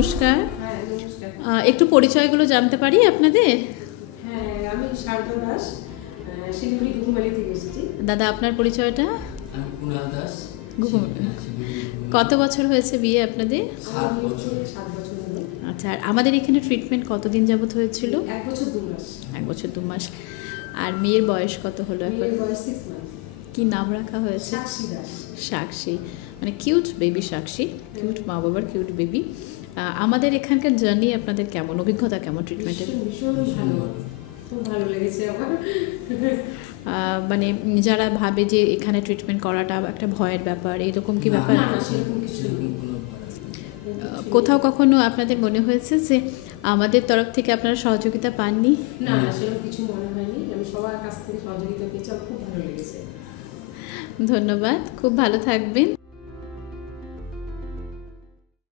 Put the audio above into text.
নমস্কার। একটু পরিচয়গুলো জানতে পারি আপনাদের? হ্যাঁ, আমি শারদা দাস, শিলিগুড়ি ঘুঘুমালি থেকে এসেছি। দাদা, আপনার পরিচয়টা? আমি কুণাল দাস। কত বছর হয়েছে বিয়ে আপনাদের? 7 বছর হলো। আচ্ছা, আর আমাদের এখানে ট্রিটমেন্ট কতদিন যাবত হয়েছিল? 1 বছর 2 মাস। 1 বছর 2 মাস। আর মেয়ের বয়স কত হলো এখন? মেয়ের বয়স 6 মাস। কি নাম রাখা হয়েছে? সাক্ষী দাস। সাক্ষী, মানে কিউট বেবি সাক্ষী, কিউট মা বাবার কিউট বেবি। আমাদের এখানকার জার্নি আপনাদের কেমন, অভিজ্ঞতা কেমন ট্রিটমেন্টের? ভীষণ ভালো, খুব ভালো লেগেছে আমার। মানে যারা ভাবে যে এখানে ট্রিটমেন্ট করাটা একটা ভয়ের ব্যাপার, এরকম কি ব্যাপার? না, সেরকম কিছু নেই। কোথাও কখনো আপনাদের মনে হয়েছে যে আমাদের তরফ থেকে আপনারা সহযোগিতা পাননি? না, সেরকম কিছু মনে হয়নি। আমি সবার কাছ থেকে সহযোগিতা পেয়েছি, আমার খুব ভালো লেগেছে। ধন্যবাদ, খুব ভালো থাকবেন।